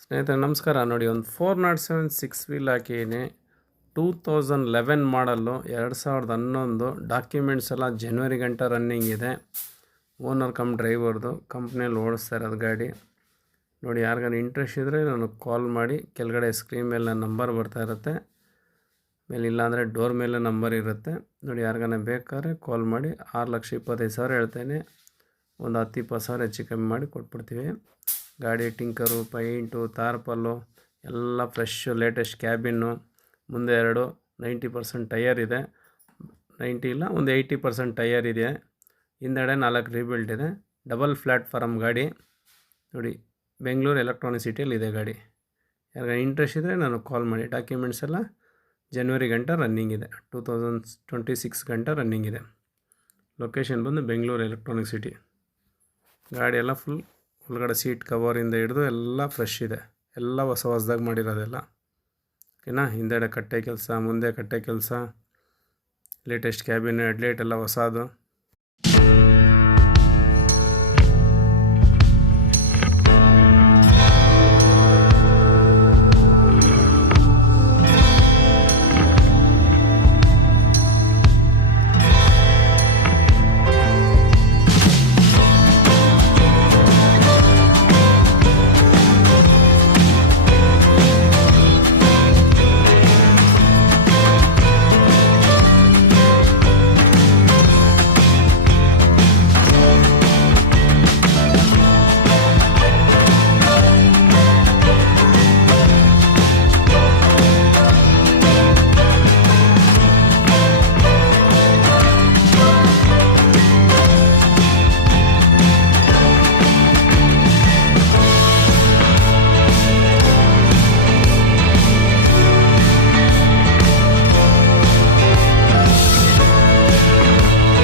ಸ್ನೇಹಿತರೆ ನಮಸ್ಕಾರ. ನೋಡಿ, ಒಂದು 407 ಸಿಕ್ಸ್ ವೀಲ್ ಹಾಕಿದ್ದೀನಿ. 2011 ಮಾಡಲ್ಲು, 2011. ಡಾಕ್ಯುಮೆಂಟ್ಸ್ ಎಲ್ಲ ಜನವರಿ ಗಂಟ ರನ್ನಿಂಗ್ ಇದೆ. ಓನರ್ ಕಮ್ ಡ್ರೈವರ್ದು, ಕಂಪ್ನಿಯಲ್ಲಿ ಓಡಿಸ್ತಾ ಇರೋದು ಗಾಡಿ. ನೋಡಿ, ಯಾರಿಗಾರು ಇಂಟ್ರೆಸ್ಟ್ ಇದ್ದರೆ ನನಗೆ ಕಾಲ್ ಮಾಡಿ. ಕೆಳಗಡೆ ಸ್ಕ್ರೀನ್ ಮೇಲೆ ನನ್ನ ನಂಬರ್ ಬರ್ತಾ ಇರುತ್ತೆ, ಮೇಲೆ ಇಲ್ಲಾಂದರೆ ಡೋರ್ ಮೇಲೆ ನಂಬರ್ ಇರುತ್ತೆ. ನೋಡಿ, ಯಾರಿಗಾನ ಬೇಕಾದ್ರೆ ಕಾಲ್ ಮಾಡಿ. 6,25,000 ಹೇಳ್ತೇನೆ. ಒಂದು 10-20,000 ಹೆಚ್ಚು ಕಮ್ಮಿ ಮಾಡಿ ಕೊಟ್ಬಿಡ್ತೀವಿ. ಗಾಡಿ ಟಿಂಕರು, ಪೈಂಟು, ತಾರ್ಪಲ್ಲು ಎಲ್ಲ ಫ್ರೆಶ್ಶು, ಲೇಟೆಸ್ಟ್ ಕ್ಯಾಬಿನ್ನು. ಮುಂದೆ 90% ಟಯರ್ ಇದೆ. 90 ಇಲ್ಲ, ಒಂದು 80% ಟಯರ್ ಇದೆ. ಹಿಂದೆಡೆ 4 ರೀಬಿಲ್ಟ್ ಇದೆ. ಡಬಲ್ ಪ್ಲ್ಯಾಟ್ಫಾರಮ್ ಗಾಡಿ. ನೋಡಿ, ಬೆಂಗಳೂರು ಎಲೆಕ್ಟ್ರಾನಿಕ್ ಸಿಟಿಯಲ್ಲಿ ಇದೆ ಗಾಡಿ. ಯಾರಿಗಾರ ಇಂಟ್ರೆಸ್ಟ್ ಇದ್ದರೆ ನನಗೆ ಕಾಲ್ ಮಾಡಿ. ಡಾಕ್ಯುಮೆಂಟ್ಸ್ ಎಲ್ಲ ಜನವರಿ ಗಂಟ ರನ್ನಿಂಗ್ ಇದೆ. 2026 ಗಂಟ ರನ್ನಿಂಗ್ ಇದೆ. ಲೊಕೇಶನ್ ಬಂದು ಬೆಂಗಳೂರು ಎಲೆಕ್ಟ್ರಾನಿಕ್ ಸಿಟಿ. ಗಾಡಿ ಎಲ್ಲ ಫುಲ್ ಒಳಗಡೆ ಸೀಟ್ ಕವರಿಂದ ಹಿಡಿದು ಎಲ್ಲ ಫ್ರೆಶ್ ಇದೆ. ಎಲ್ಲ ಹೊಸದಾಗಿ ಮಾಡಿರೋದೆಲ್ಲ. ಓಕೆನಾ? ಹಿಂದೆಡೆ ಕಟ್ಟೆ ಕೆಲಸ, ಮುಂದೆ ಕಟ್ಟೆ ಕೆಲಸ, ಲೇಟೆಸ್ಟ್ ಕ್ಯಾಬಿನ್, ಹೆಡ್ಲೈಟ್ ಎಲ್ಲ ಹೊಸದು.